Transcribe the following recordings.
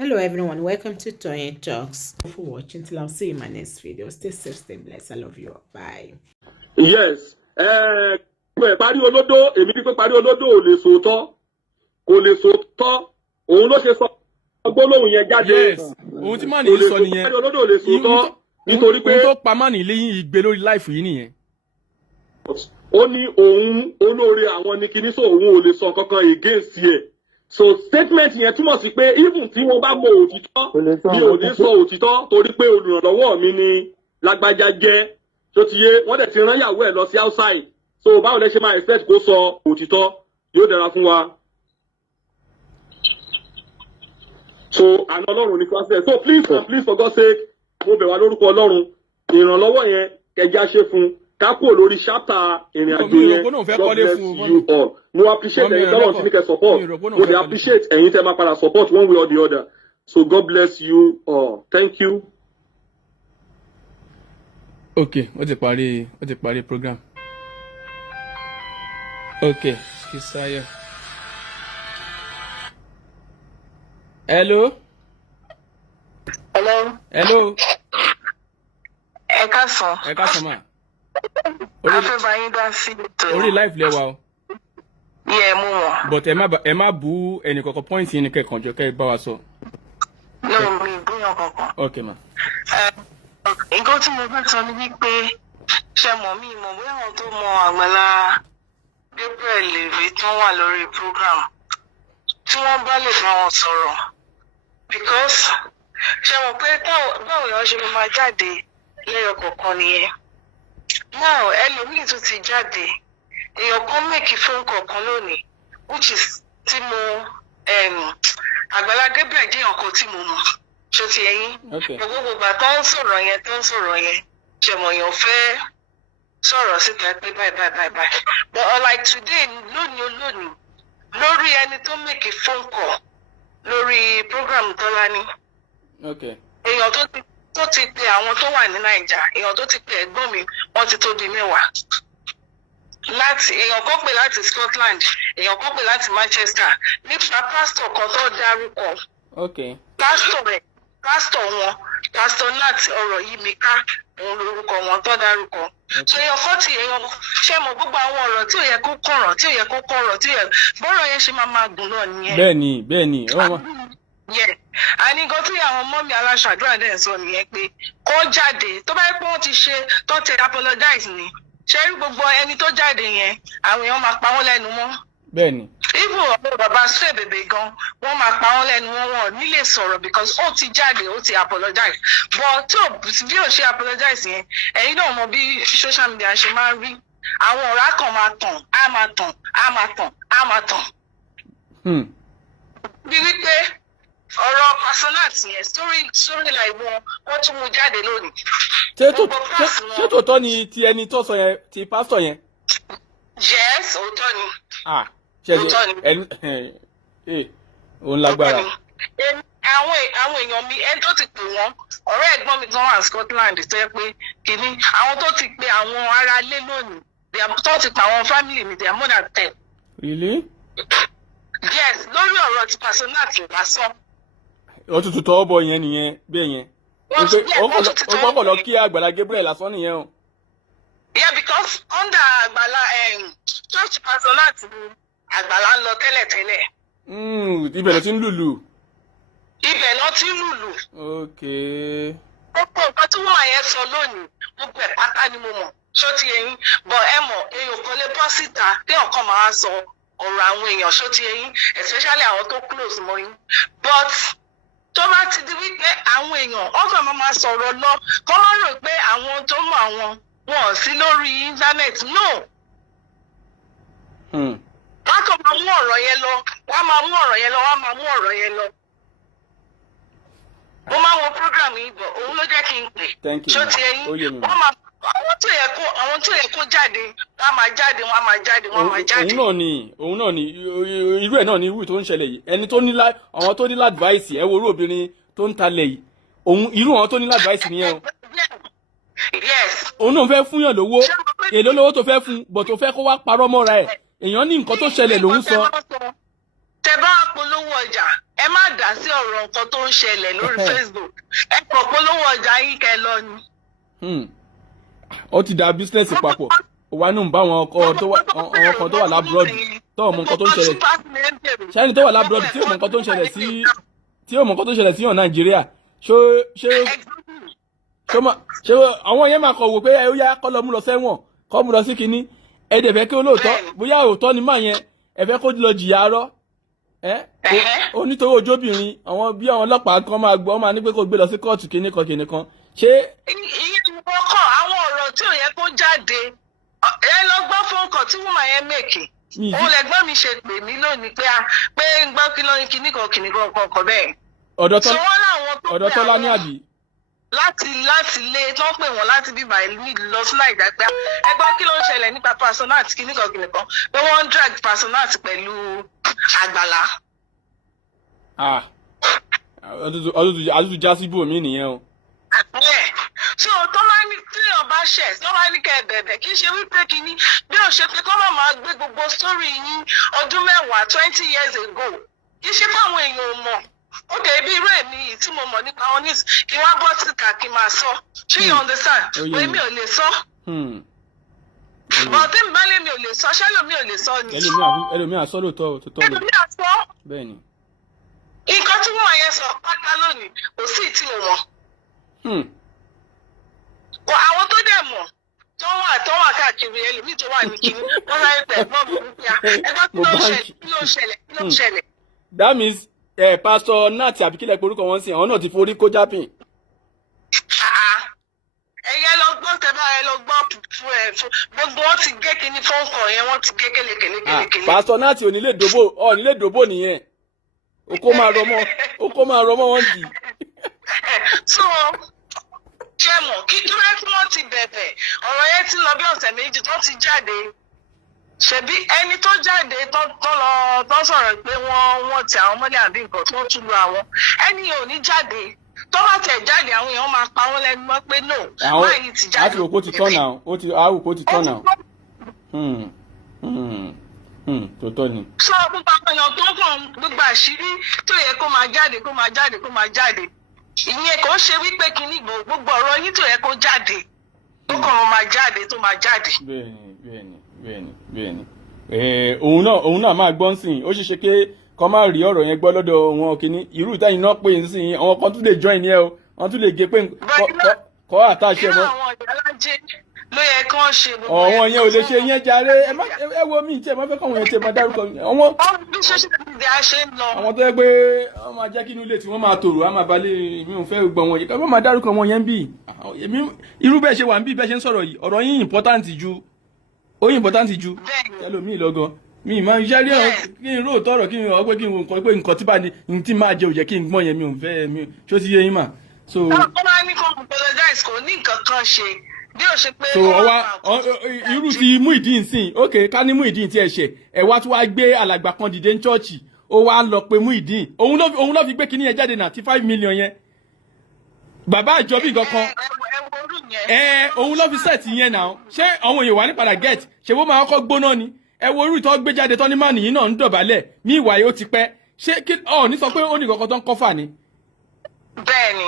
Hello everyone, welcome to Toyeen Talks. Thank you for watching. Till I'll see you in my next video. Stay safe, stay blessed. I love you all. Bye. Yes. Parí olódó, èmi ní pé parí olódó ò lè sòótọ́, kò lè sòótọ́, òun ló ṣe sọ gbólóhùn yẹn jáde. Yes, ohun tí màá ní sọ nìyẹn. Parí olódó ò lè sòótọ́ nítorí pé ohun tó pa má ní lẹ́yìn ìgbé lórí láìfù yìí nìyẹn. ó ní òun olóore àwọn ní kíní, so òun ò lè sọ kankan against ẹ̀. So statement yẹn túmọ̀ sí pé even tí wọ́n bá mọ òtítọ́ mi ò ní sọ òtítọ́ torí pé olùrànlọ́wọ́ mi ni lágbájá jẹ́ tó ti yé wọ́n dẹ̀ ti rán ìyàwó ẹ̀ lọ sí outside, so báwo lẹ ṣe máa expect kó sọ òtítọ́, yóò dára fún wa. So àná ọlọ́run ní fásitì, so please for God's sake mo bẹ̀ wá lórúkọ ọlọ́run ìrànlọ́wọ́ yẹn kẹjá ṣe fún ká kúrò lórí ṣáptà ìrìn àjò yẹn. God bless you all. Mo appreciate ẹ̀yin tọ́wọ́n tí ní kẹ́ support, mo dey appreciate ẹ̀yin tẹ́ máa padà support one way or the other, so God bless you all. Thank you. Okay, ó ti parí program. Okay, Kisayo. Hello. Ẹ káàsán Ma. afẹ́ bá yín dá sí ètò Orí live lẹ́wà o. yẹ mú wọn. But ẹ má bú ẹnì kankan point yín ní kẹ́kàn jọ kẹ́ ẹ bá wa sọ. No, mi ìbúyàn kankan. Okay ma. Nǹkan tí mo fẹ́ sọ ni wípé ṣe mọ̀ mí mọ̀ bóyá àwọn tó mọ Àgbàlá Gabriel Levy tán wà lórí program tí wọ́n bá lè bá wọn sọ̀rọ̀, because ṣe mọ̀ pé báwo èèyàn ṣe máa jáde lẹ́yọ kọ̀ọ̀kan nìyẹn. Now ẹlòmíì tún ti jáde, èèyàn kan make phone call kan lónìí which is tí mo Àgbàlá Gabriel jẹ́ ọkọ̀ tí mo mọ̀ ṣó ti ẹ̀yìn gbogbo ìgbà tó ń sọ̀rọ̀ yẹn ṣe mọ̀ èèyàn fẹ́ sọ̀rọ̀ síta pé báyìí but like today lónìí lórí ẹni tó make phone call lórí program Tọ́lání èèyàn tó ti pe àwọn tó wà ní Naija, èèyàn tó ti pe ẹ̀gbọ́n mi wọ́n ti tó di 10 láti èèyàn kan pè láti Scotland, èèyàn kan pè láti Manchester nípa pásítọ̀ kan tó dárúkọ. Pásítọ̀ Nat ọ̀rọ̀ yìí mi ká òun lórúkọ wọn tó dárúkọ. So èèyàn ṣe mọ̀ gbogbo àwọn ọ̀rọ̀ tí ò yẹ kó kọ̀rọ̀ bọ́rọ̀ yẹn ṣe máa gùn náà nìyẹn. Bẹ́ẹ̀ni. Ànígan tí àwọn ọmọ mi aláṣàdúrà dẹ̀ sọ nìyẹn pé kó jáde tó bá yẹ pé wọ́n ti ṣe tó ti apologize ni ṣe rí gbogbo ẹni tó jáde yẹn àwọn èèyàn máa pa wọ́n lẹ́nu mọ́. Bẹ́ẹ̀ni. Even ọ̀pọ̀ bàbá ṣe bèbè gan wọ́n máa pa wọ́n lẹ́nu wọn ní lè sọ̀rọ̀ because ó ti jáde ó ti apologize, but bí ò ṣe apologize yẹn ẹ̀yin náà mọ bí social media ṣe máa ń rí àwọn ọ̀rá kan máa tàn. Bí wípé ọ̀rọ̀ personality yẹn story like wọ́n tún mú jáde lónìí. Ṣé tòótọ́ ni ti ẹni tó sọ yẹn ti pásítọ̀ yẹn? Yes, òótọ́ ni. Òótọ́ ni. Òun lágbára. Àwọn èèyàn mi ẹni tó ti pè wọ́n ọ̀rẹ́ ẹ̀gbọ́n mi tó wà ní Scotland tó yẹ pé kìíní àwọn tó ti pè àwọn ará ilé lónìí tó ti pè àwọn family mi they are more than 10. Really? Yes, lórí ọ̀rọ̀ ti personality lásán. Ó tún tọ́ bọ̀ yẹn nìyẹn bẹ́ẹ̀ yẹn. Ó gbọ́kọ̀ lọ kí Àgbàlá Gabriel lásán nìyẹn o. Yeah, because under Àgbàlá church personality ni Àgbàlá ń lọ tẹ́lẹ̀tẹ́lẹ̀. Ibẹ̀ ló ti ń lùlù. Okay. Gbogbo nǹkan tí wọ́n yẹn sọ lónìí gbogbo ẹ̀ pátá ni mo mọ̀ ṣó ti ẹ̀yin but ẹ mọ̀ èèyàn kan lè bọ́ síta bí ọ̀kan máa sọ ọ̀rọ̀ àwọn èèyàn ṣó ti ẹ̀yin especially àwọn tó close mọ́ yín, but tó bá ti di wípé àwọn èèyàn ọkàn máa sọ̀rọ̀ lọ kọ́ máa rò pé àwọn tó mọ̀ àwọn wọn sí lórí internet no. Wọ́n kàn máa mú ọ̀rọ̀ yẹn lọ wọ́n máa mú ọ̀rọ̀ yẹn lọ. Mo máa wo program yìí bọ̀ òun ló jẹ́ kí n pè ṣó ti ẹ̀yin àwọn tó yẹ kó jáde wọ́n máa jáde. Òun náà ni irú ẹ̀ náà ni irú tó ń ṣẹlẹ̀ yìí ẹni tó ní àwọn tó ní advice ẹ wo orú obìnrin tó ń talẹ̀ yìí irú àwọn tó ní advice nìyẹn o. Yes. Òun náà fẹ́ fúnyàn lówó èlò lówó tó fẹ́ fún bọ̀ tó fẹ́ kó wá parọ́ mọ́ra ẹ̀ èèyàn ní nǹkan tó ṣẹlẹ̀ lòun sọ. Tẹ bá polówó ọjà ẹ má dá sí ọ̀rọ̀ nǹkan tó ń ṣẹlẹ̀ lórí Facebook ẹ kàn polówó ọjà yín kẹ́ lọ ni. ó ti da business papọ̀ wà nù bá àwọn ọkọ tó wà lábúròdì tó mọ nǹkan tó ń ṣẹlẹ̀ ṣẹ́ni tó wà lábúròdì tí ò mọ nǹkan tó ń ṣẹlẹ̀ sí ọ̀ Nàìjíríà ṣé àwọn yẹn máa kọ̀ wò pé ó yá kọ́ lọ mú lọ sẹ́wọ̀n kọ́ mú lọ sí kinní ẹ̀dẹ̀ fẹ́ kí olóòótọ́ bóyá òótọ́ ni máa yẹn ẹ fẹ́ kó lọ jìyà arọ́ onítorí ojóbìnrin àwọn bí àwọn ọlọ́pàá kan máa gbọ́ máa ní pé kó gbé lọ sí kóòtù kinní kan ṣé. ìyẹn ni wọ́n kọ́ àwọn ọ̀rọ̀ tí ò yẹ kó jáde ẹ lọ gbọ́ fóun kan tí wọ́n yẹn mèkì òun lẹ́gbọ́n mi ṣe pè mí lónìí pé ń gbọ́ kí lóyún kinní kan kọ̀ọ̀kan bẹ́ẹ̀. ọ̀dọ̀ Tọ́lá ní àbí. láti lé tó ń pè wọ́n láti bíbá ìlú lọ sí Naija pé ẹgbọ́n kí ló ń ṣẹlẹ̀ nípa Personat kìnnìkan pé wọ́n ń drag Personat pẹ̀lú Àgbàlá. ọdún já síbò mí nìyẹn o. so tó máa ní tíyàn bá ṣẹ̀ tó máa ní kẹ́ ẹ bẹ̀bẹ̀ kì í ṣe wípé kínní bí ò ṣe pé kọ́ máa gbé gbogbo sórí yín ọdún 20 years ago kì í ṣe fáwọn èèyàn ò mọ̀ ó dé ibi irú èmi tí mo mọ̀ nípa wọn ní kí wọ́n bọ́ síta kí n máa sọ ṣé you understand pé mi ò lè sọ. bọ̀ tí mi bá lé mi ò lè sọ ṣẹ́lò mi ò lè sọ ni. ẹlòmíà sọ lóòótọ́ òtítọ́ ni. ẹlòmíà sọ. bẹ́ẹ̀ni. nǹkan tí wọ́n yẹn sọ pátá lónìí kò sí ìtì wọn. àwọn tó dẹ̀ mọ̀ tó wà káàkiri ẹlòmíì tó wà ní kíní wọ́n láyé pẹ̀ gbọ́n mi nípa ẹgbẹ́ kí ló ṣẹlẹ̀. that means Pastor Nat àbí kílẹ̀ porúkọ wọn sí àwọn náà ti forí kó jápìn. ẹ̀yẹ lọ gbọ́ tẹ́lá ẹ lọ gbọ́ gbogbo wọn ti gé kíní fọ́nkọ̀ yẹn wọ́n ti gé kélekèlé. Pastor Nat ò nílé dòbò nìyẹn oko máa rọmọ wọn dì. so ṣe mọ̀ kí dúró tí wọ́n ti bẹ̀bẹ̀ ọ̀rọ̀ yẹn ti lọ bí ọ̀sẹ̀ méjì tó ti jáde ṣebí ẹni tó jáde tó sọ̀rọ̀ pé wọ́n ti àwọn mọ́lẹ̀ àbí nǹkan tó tún lu àwọn ẹni ò ní jáde tó bá tẹ̀ jáde àwọn èèyàn máa pa wọ́n lẹ́nu mọ́ pé no báyìí ti jáde. àti òkú ti tọ́nà àwòkó ti tọ́nà tó tọ́ ni. sọ gbogbo àwọn èèyàn tó kàn gbogbo àṣírí tó yẹ kó máa jáde ìyẹn kò ṣe wípé kíní gbogbo ọ̀rọ̀ yín tó yẹ kó jáde ó kàn máa jáde. bẹ́ẹ̀ni òun náà máa gbọ́n sìn ó ṣeéṣe pé kọ́ máa rí ọ̀rọ̀ yẹn gbọ́ lọ́dọ̀ wọn kìíní irú ìtẹ́yìn náà pé sí àwọn kan tún lè join yẹn o wọ́n tún lè gé pé kọ́ àtàṣe mọ́. ló yẹ kí wọ́n ṣe gbogbo ọ̀wọ́n yẹn ò lè ṣe yẹn jàre ẹ wo mí tí ẹ máa fẹ́ kọ́ wọn yẹn tí ẹ máa dárúkọ àwọn. bí social media ṣe ń lọ. àwọn tó yẹ pé wọ́n máa jẹ́ kí inú ilé tí wọ́n máa tòrò á máa balẹ̀ mi ò fẹ́ gbọ́ wọn yìí ká máa dárúkọ wọn yẹn bí irú bẹ́ẹ̀ ṣe wà ń bí bẹ́ẹ̀ ṣe ń sọ̀rọ̀ yìí ọ̀rọ̀ yín important ju ẹlòmíì lọ́gán mi máa ń yárí ọ̀hún kí n róòtọ́ ọ̀rọ̀ kí n rọ̀ pé kí n wo nǹkan pé nǹkan tí bá ní tí máa jẹ òjẹ́ kí n gbọ́n yẹn mi ò fẹ́ mi ṣó ti yé yín mà. ó máa ní kó apologize kò ní nǹkan kan ṣe bí ó ṣe pé. so irú ti Muyideen sìn ok ká ní Muyideen tí ẹ ṣe ẹ wá tí wàá gbé alàgbà kan dìde ní chọ́ọ̀chì ó wá lọ pé Muyideen òun ló fi gbé kinní yẹn jáde náà ti 5 million yẹn bàbá ìjọbí nǹkan kan òun ló fi set yẹn náà ṣé àwọn èèyàn wà ní padà get ṣé bó máa kọ́kọ́ gbóná ni ẹ wo irú ìtọ́ gbé jáde tán ní màní yìí náà ń dọ̀bálẹ̀ ní ìwà yìí ó ti pẹ́ ṣé kí ní sọ pé ó ní kankan tó ń kọ́fà ni. bẹ́ẹ̀ni.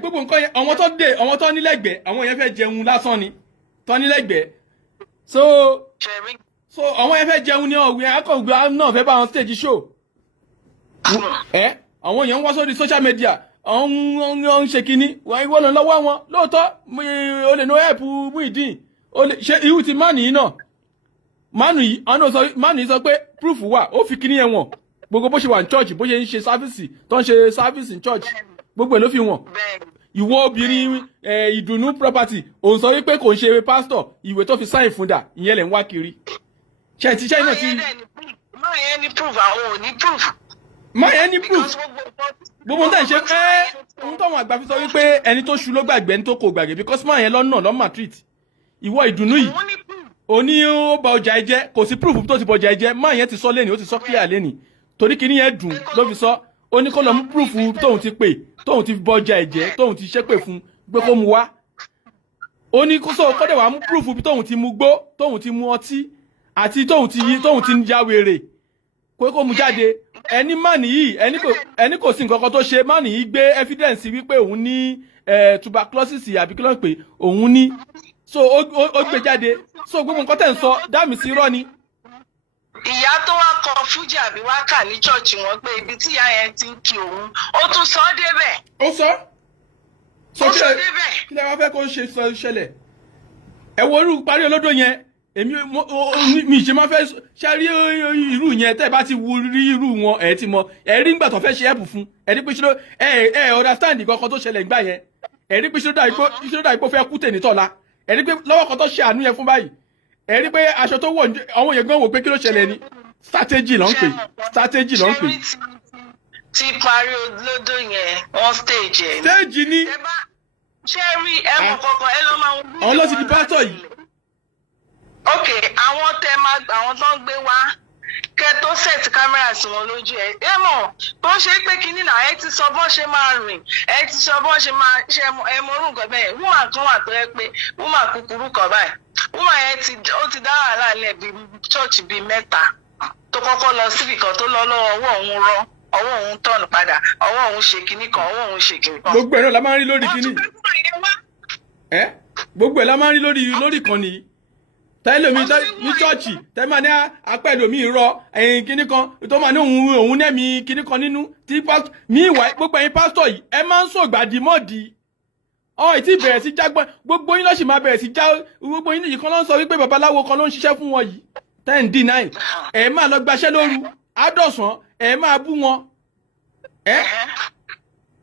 gbogbo nǹkan yẹn àwọn tó nílẹ̀gbẹ́ àwọn yẹn fẹ́ jẹun lásán ni tó nílẹ̀gbẹ́ so àwọn yẹn fẹ́ jẹun ní ọ̀gbìn akọ̀gbẹ́ náà fẹ́ bá wọn stage show. àwọn èèyàn ń wá sórí social media àwọn ń ṣe kínní wọ́n lọ lọ́wọ́ wọn lóòótọ́ o lè no help Muyideen ṣe irú ti màní yìí náà manu yìí sọ pé proof wà ó fi kíní yẹn wọ̀n gbogbo bó ṣe wà ní church bó ṣe ń ṣe sáfìsì tó ń ṣe sáfìsì ní church gbogbo ẹ̀ ló fi wọ̀n ìwọ obìnrin ìdùnnú property òun sọ wípé kò ń ṣe pastor ìwé tó fi sáìn fún dà ìyẹn lẹ̀ ń wá kiri ṣe ti ṣe náà ti. máa yẹn ní proof àwọn ò ní proof. máa yẹn ní proof gbogbo nǹkan ṣe ohun táwọn àgbà fi sọ wípé ẹni tó ṣu ló gbàgbé ẹni tó kò gbàgbé because máa yẹn lọ́nà lọ́mà treat ìwọ ìdùnnú yìí ó ní ó bà ọjà ẹ jẹ́ kò sí proof tó ti bọjà ẹ jẹ́ máa yẹn ti sọ lẹ́ni ó ti sọ clear lẹ́ni torí kíní yẹn dùn ló fi sọ ó ní kó lọ mú proof tóun ti pè tóun ti bọjà ẹ jẹ́ tóun ti ṣépè fún pé kó mu wá ó ní kó sọ kọ́dẹ̀ wàá mú proof tóun ti mu gbó tóun ti mu ọtí àti tóun ti ya wèrè pé kó mu jáde ẹni mánì yìí ẹni kò sí nǹkan kan tó ṣe mánì yìí gbé evidence wípé òun ní tuberculosis àbí kí ló ń pè òun ní so ó gbé jáde so gbogbo nǹkan tẹ̀ ń sọ dáàmì sí irọ́ ni. ìyá tó wá kọ fújì àbí wákà ní ṣọ́ọ̀ṣì wọn pé ibi tí ìyá yẹn ti ń kí òun ó tún sọ ọ́ débẹ̀. ó sọ débẹ̀. kí lè wá fẹ́ kó ṣẹlẹ̀ ẹ wo irú parí olódò yẹn èmi mi ṣe máa fẹ́ ṣe rí irú yẹn tẹ́ bá ti wo rí irú wọn ẹ ti mọ ẹ rí nígbà tó fẹ́ ṣe ẹ̀bù fún ẹ rí pé ṣe ẹ understand kankan tó ṣẹlẹ̀ nígbà yẹn ẹ rí pé ṣe ló dà ipò fẹ́ kú tèmi tọ́la ẹ rí pé lọ́wọ́ kan tó ṣe àánú yẹn fún báyìí ẹ rí pé aṣọ tó wọ̀ àwọn yẹn gan wò pé kí ló ṣẹlẹ̀ ni strategy ló ń pè. ti parí olódò yẹn wọ́n stage ẹ̀. stage ni. ṣé rí ẹ̀mọ̀ kọ̀ọ̀kan ẹ lọ́ máa ń bí. àwọn lọ sí di pásítọ̀ yìí. ok àwọn tó ń gbé wá kẹ tó set camera sí wọn lójú ẹ mọ̀ bó ṣe pé kínní náà ẹ ti sọ bọ́n ṣe máa rìn ẹ ti sọ bọ́n ṣe máa ṣe ẹ mọ orú nǹkan bẹ́ẹ̀ woman kan wà tó yẹ pé woman kúkúrú kan báyìí woman yẹn ó ti dá wàhálà lẹ̀ bíi church bíi 3 tó kọ́kọ́ lọ síbì kan tó lọ lọ́wọ́ ọwọ́ òun rọ ọwọ́ òun tọ̀nù padà ọwọ́ òun ṣe kinní kan ọwọ́ òun ṣe kinní kan. gbogbo ẹ̀ náà la máa ń rí lórí kinní gbogbo ẹ̀ la máa ń rí lórí kan nìyí tẹ́lẹ̀mí ní chọ́ọ̀chì tẹ́lẹ̀mí ní apẹ́lòmí rọ ẹ̀yìn kinní kan tó máa ní òun nẹ́mi kinní kan nínú tí ní ìwà gbogbo ẹ̀yin pásítọ̀ yìí ẹ máa ń sògbàdì mọ́ọ̀dì ìtì bẹ̀rẹ̀ sí jágbọ́n gbogbo yín lọ́sì máa bẹ̀rẹ̀ sí já gbogbo yín yìí kan ló ń sọ wípé babaláwo kan ló ń ṣiṣẹ́ fún wọn yìí 10 ẹ máa lọ gbaṣẹ́ lóru àdọ̀sán ẹ máa bú wọn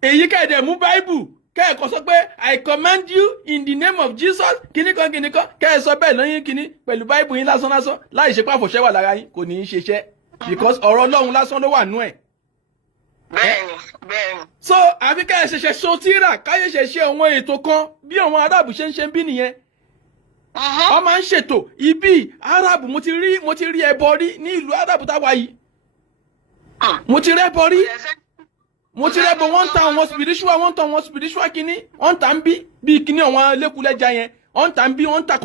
èyí kẹ̀dẹ̀ mú báíbù kẹ́ẹ̀kọ́ sọ pé I command you in the name of Jesus kìnnìkan kẹ́ẹ̀ sọ bẹ́ẹ̀ lọ́yìn kìnnì pẹ̀lú báíbù yín lásán láì ṣe pàfọ̀ṣẹ́ wà lára yín kò ní í ṣeṣẹ́ because ọ̀rọ̀ Ọlọ́run lásán ló wà nú ẹ̀. bẹ́ẹ̀ni. so àfi ká ẹ ṣẹ̀ṣẹ̀ so tíra káyé ṣẹ̀ṣẹ̀ àwọn ètò kan bí àwọn aráàbù ṣe ń ṣe bí nìyẹn. wọ́n máa ń ṣètò ibi aráàbù mo ti rí ẹbọ rí ní ìlú aráàbù táwa yìí mo ti rí ẹbọ rí mo ti rẹ́bọ̀ wọ́n ń ta àwọn spiritual kìíní wọ́n ń ta ń bí kìíní àwọn lẹ́kùlẹ́jà yẹn wọ́n ń ta ń bí wọ́n ń ta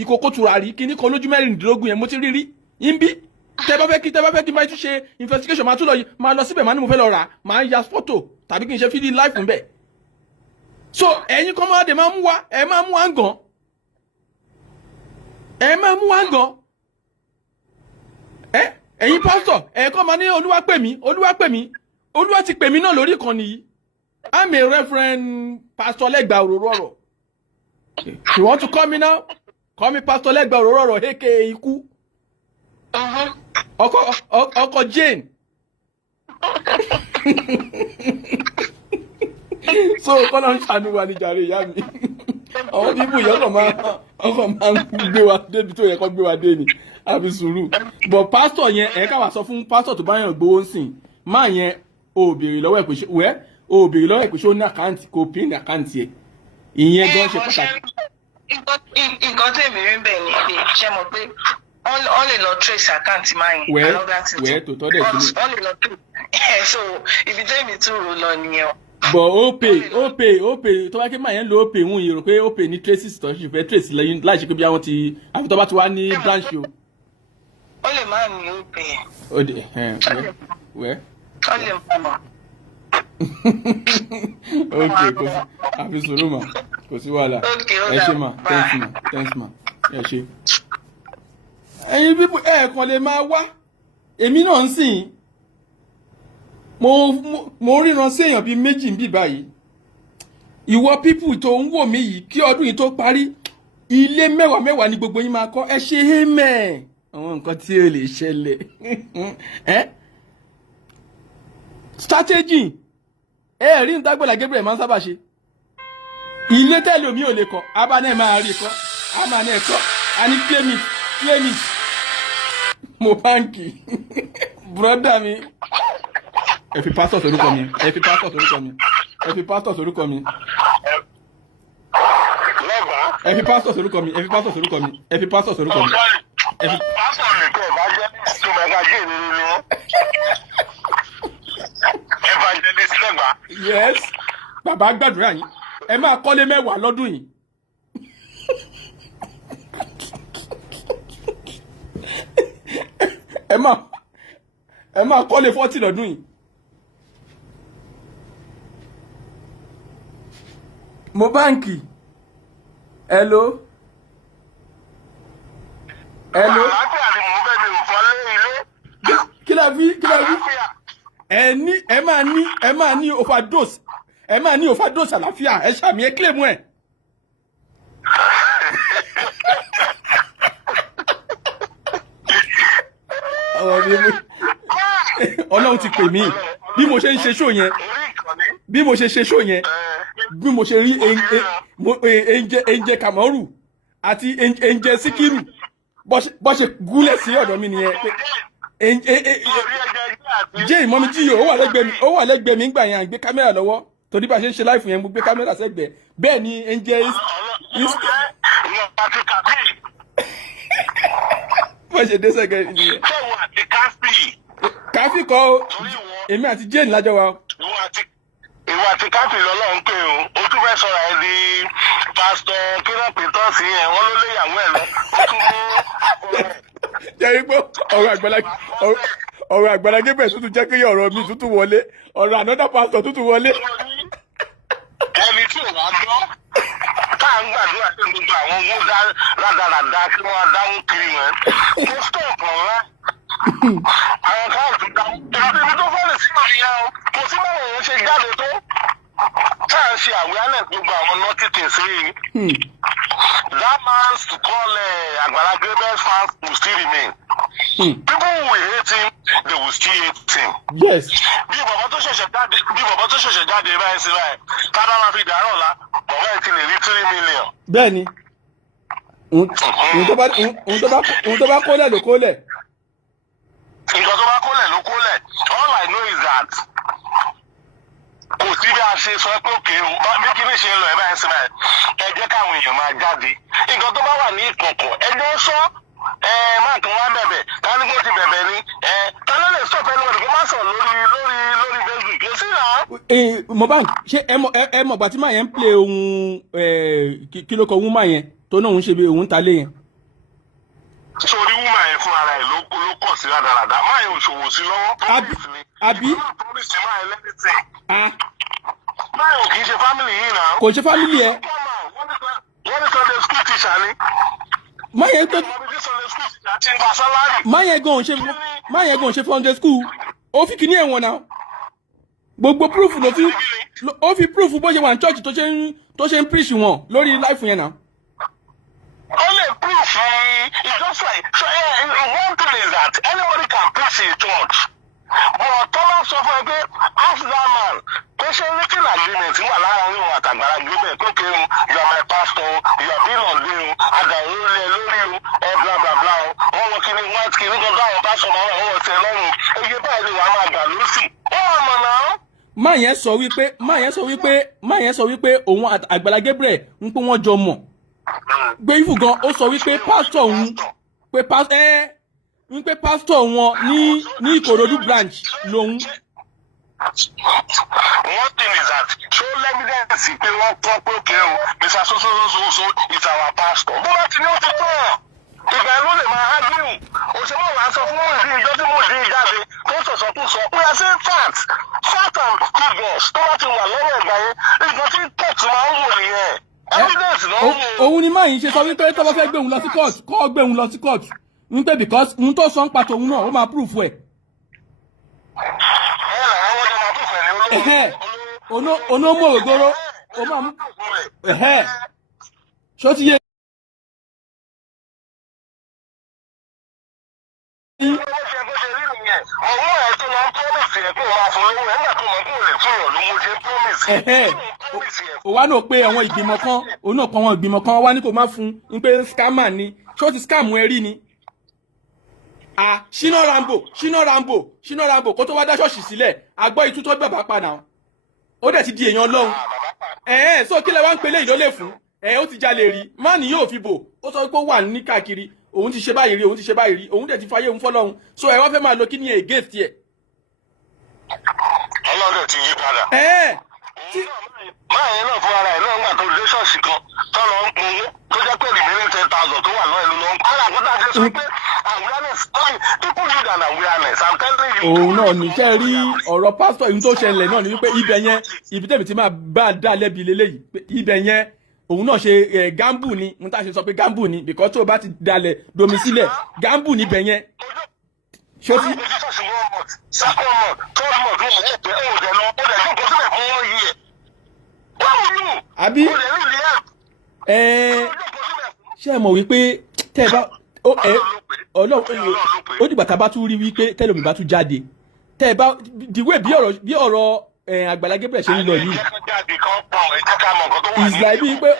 ìkòkò tùràrí kìíní kan lójú 16 yẹn mo ti rí ń bí tẹ́ bá fẹ́ kí máa tún ṣe investigation máa tún lọ yìí máa lọ síbẹ̀ máa ní mo fẹ́ lọ rà máa ya photo tàbí kí n ṣe fídí live ńbẹ̀ so ẹ̀yin kan máa dé máa mú wa ẹ̀ máa mú wa ń gan ẹ̀yin pásítọ̀ ẹ̀ẹ̀kan máa ní olúwa pè mí Olúwa ti pè mí náà lórí ìkànnì yìí. I'm a Reverend Pastor Legba Òróró ọ̀rọ̀. You want to call me now? Call me Pastor Legba Òróró ọ̀rọ̀ aka ikú. Ọkọ Jane. So kọ́lá ń ṣàánú wa ní jàre ìyá mi. Àwọn bíbù yẹn ọkọ̀ máa ń gbé wa débi tó yẹ kó gbé wa dé ni. Àbí sùúrù. But pastor yẹn ẹ̀ka wà sọ fún pastor tó bá yàn gbowó sìn. Máa yẹn o béèrè lọ́wọ́ ẹ̀ pé ṣé ó ní àkáǹtì kò pín ní àkáǹtì ẹ̀ ìyẹn gan ṣe pàtàkì. nǹkan tí èmi rí bẹ́ẹ̀ ni pé ṣe mọ̀ pé wọ́n lè lọ trace àkáǹtì máa yẹn. wẹ́ẹ́ tòótọ́ dẹ̀ sí ni. wọ́n lè lọ trace so ibi tó èmi tún rò lọ nìyẹn. bọ̀ ó pè tó bá ké máa yẹn lo ó pè ń yèrò pé ó pè ní traces tó ṣe fẹ́ trace lẹ́yìn láì ṣe pé bí àwọn ti àfi tó bá ti wá ní branch o. ó lè má ní ó pè é. ó dé wẹ́ẹ́. ok kò sí àfi sùúrù mà kò sí wàhálà ẹ ṣe mà thanks ma ẹ ṣe. ẹ̀yin bíbú ẹ̀ẹ̀kan lè máa wá èmi náà ń sìn mo ríran sí èèyàn bíi méjì ń bì báyìí ìwọ pípù tó ń wò mí yìí kí ọdún yìí tó parí ilé 10 ni gbogbo yín máa kọ́ ẹ ṣe é mẹ́ẹ̀ àwọn nǹkan tí ó lè ṣẹlẹ̀ strategy rí ń dágbọ́lá Gabriel máa ń sábà ṣe ilé tẹ́lẹ̀ omi ò lè kọ́ abáná ẹ̀ máa rí kọ́ a máa ní ẹ̀kọ́ a ní claim it mo báńkì brọ́dà mi ẹ fi pásítọ̀ sórúkọ mi ẹ fi pásítọ̀ sórúkọ mi ẹ fi pásítọ̀ sórúkọ mi ẹ fi pásítọ̀ sórúkọ mi ẹ fi pásítọ̀ sórúkọ mi ẹ fi pásítọ̀ sórúkọ mi ẹ fi pásítọ̀ nìkan bá jẹ́ tó mẹ́ta jẹ́ ìrírí ni wọ́n. Evangelist Legba. Yes. Bàbá gbàdúrà yín. Ẹ máa kọ́lé 10 lọ́dún yìí. ẹ máa kọ́lé 40 lọ́dún yìí. mo báǹkì hello. àlàáfíà ni mò ń bẹ̀ mi ò fọ́ lé ilé. kí la fi ẹ máa ní overdose àlàáfíà ẹ ṣàmì ẹ kílèmù ẹ. Ọlọ́run ti pè mí bí mo ṣe ń ṣe ṣó yẹn bí mo ṣe rí ẹnjẹ Kamaru àti ẹnjẹ Síkírù bó ṣe gúnlẹ̀ sí ọ̀dọ̀ mi nìyẹn pé jẹ́ ìmọ̀mí jíyò ó wà lẹ́gbẹ̀ẹ́ mi ń gbà yẹn à ń gbé kámẹ́rà lọ́wọ́ torí bá ṣe ń ṣe láìfù yẹn mo gbé kámẹ́rà sẹ́gbẹ̀ẹ́ bẹ́ẹ̀ ni ẹnjẹ bó ṣe dé sẹ́gbẹ̀ẹ́ nìyẹn. káfí kọ́ èmi àti jane lájọ wa. ìwà àti káfí lọ́lọ́run pé o tún fẹ́ sọ̀rọ̀ ẹ di pásítọ̀ kírọ̀pì tọ́sí ẹ̀ wọ́n ló léyàwó ẹ̀ lọ ó tún mú jẹ́rí pé ọ̀rọ̀ Àgbàlá Gabriel tuntun jẹ́ kí ọ̀rọ̀ mi tuntun wọlé ọ̀rọ̀ another pastor tuntun wọlé. ẹni tí ò wá gbọ́ tá à ń gbàdúrà sí gbogbo àwọn owó rádaràda kí wọ́n dáhùn kiri wọn kó stop ọ̀rọ̀ àwọn káàtó dáhùn ibi tó fẹ́rẹ̀ sí ìyá o kò sí báwo yẹn ṣe jáde tó tá à ń ṣe awareness gbogbo àwọn nọ́tìtì sí i. That man's to call Àgbàlá Gabriel's fans will still remain. People who will hate him, they will still hate him. Yes. Bí bàbá tó ṣẹ̀ṣẹ̀ jáde báyìí sí báyìí, tábà máa fi dàárọ̀ la, bàbá yìí ti lè rí 3 million. Bẹ́ẹ̀ni, ohun tó bá kólẹ̀ ló kólẹ̀. Nǹkan tó bá kólẹ̀ ló kólẹ̀. All I know is that kò sí bí a ṣe sọ pé òkè o bí kíní ṣe ń lọ ẹ báyìí sí báyìí ẹ jẹ́ káwọn èèyàn máa jáde nǹkan tó bá wà ní ìkọ̀kọ̀ ẹgbẹ́ sọ máa kàn wá bẹ̀bẹ̀ ká ní kó ti bẹ̀bẹ̀ ni ká ló lè stop anybody kó má sọ lórí Facebook kò sí náà. mo bá ṣe ẹ mọ̀ gbà tí màá yẹn ń play ohun kí ló kọ ohun máa yẹn tó náà ń ṣe bí ohun ta lé yẹn. sórí wúmà yẹn fún ara ẹ ló kọ̀ sí rádaràdà máa yẹn òṣòwò sí lọ́wọ́ àbí báyọ̀ kì í ṣe family yìí náà. kò ṣe family ẹ. wọ́n ní Sunday school teacher ni. máyẹ̀ tó máyẹ̀ gan ṣe Sunday school ó fi kíní ẹ̀wọ̀n náà gbogbo proof ló fi ó fi proof bó ṣe wà ní church tó ṣe ń preach wọn lórí life yẹn náà. ó lè proof it's just like so one thing is that anybody can preach in church. But Thomas sọ fún ẹ pé ask that man tó ṣe written agreement wà láàárín òun àtàgbàrá gbé tó kéwọn you are my pastor you are being ordained àdàrú lé lórí o bla bla bla o wọn wọ kíní white kíní kan báwọn pásọ máa wọ ọtẹ lọ́rùn oye báyìí ni wàá máa gbà lóṣù ó wà mọ̀ náà. máa yẹn sọ wípé òun Àgbàlá Gabriel ń pé wọ́n jọ mọ̀ gbé ifù gan ó sọ wípé pásítọ̀ òun pé pásítọ̀ wọn ní Ìkòròdú branch lòun. One thing is that show evidence pé wọ́n kọ́ pé òkè o Mr. So is our pastor. bó bá ti ní ó ti tán ìgbà ló lè máa hágìrì òṣèlú wa sọ fún ìdí ìjọ tí mo dì í jáde tó sọ̀sọ̀ kú sọ we are saying fact and figures tó bá ti wà lọ́wọ́ ìgbà yẹn ìgbà tí court máa ń wò nìyẹn evidence náà ń wò. òun ni máa ń ṣe sọ wípé tó bá fẹ́ gbé òun lọ sí court kọ́ gbé òun lọ sí court n pé because n tó sọ ń pàtó òun náà ó máa proof ẹ̀. onómò ògóró ó máa mú ṣó ti yé. owó ẹ̀ tó lọ promise ẹ̀ kó máa fún lówó ẹ̀ nígbà tó mọ̀ kó lè fún yàn lówó ṣe promise. ó wá náà pé àwọn ìgbìmọ̀ kan òun náà kan àwọn ìgbìmọ̀ kan wá ní kó má fún un pé scammer ni ṣó ti scam ẹ rí ni. Shina Rambo kó tó wá dá ṣọ́ọ̀ṣì sílẹ̀ àgbọ́ ìtú tó bàbá pa náà ó dẹ̀ ti di èèyàn Ọlọ́run so kí lẹ wá ń pelé ìdólè fún ó ti jalè rí máàní yóò fi bò ó sọ pé ó wà ní káàkiri òun ti ṣe báyìí rí òun dẹ̀ ti fayé òun fọ́lọ́run so ẹ wá fẹ́ máa lo kí ni against ẹ̀. Ọlọ́run ti yí padà. máa yẹn náà fún ara ẹ̀ náà nígbà tó lé ṣọ́ọ̀ṣì kan tó lọ ń pin owó tó jẹ́ pé remaining 10,000 tó wà lọ́ọ̀ ìlú lọ ń pa. alákòótá ṣe sọ pé awareness people need an awareness yes, I'm telling you. òun náà ní kẹ́ rí ọ̀rọ̀ pásítọ̀ ìhun tó ṣẹlẹ̀ náà ni wípé ibẹ̀ yẹn ibi tẹ̀mí ti máa bá dá lẹ́bi lélẹ́yìí pé ibẹ̀ yẹn òun náà ṣe gambu ni mo tá ṣe sọ pé gambu ni because tó o bá ti dalẹ̀ domi sílẹ̀ gambu níbẹ̀ yẹn. ṣé o ti. àbí ṣé ẹ mọ̀ wípé tẹ́ ẹ bá ọlọ́run ó dìgbà tá a bá tún rí wípé tẹ́lómi bá tún jáde tẹ́ ẹ bá dìwé bí ọ̀rọ̀ Àgbàlá Gabriel ṣe ń lọ yìí is like bíi pé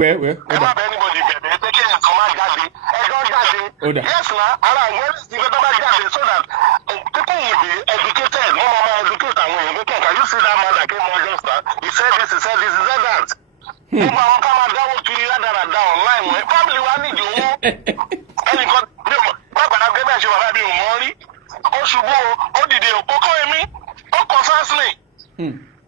wẹ́ẹ́ ọ̀dà ọ̀dà. Yes, na ara àwọn ìgbẹ́ tó bá jáde so that people will be educated. Wọ́n máa educate àwọn èèyàn pé can you see that man that came on just now? He said this, he said this, he said that. Nígbà wọn ká máa dáwọ́ kiri ládàradà online wọn. Family wa nídìí owó. Ẹnìkan bí Àgbàlá Gabriel ṣe wà lábẹ́ òun mọ́ rí. Ó ṣubú o, ó dìde o, kókó èmi, ó concerns me.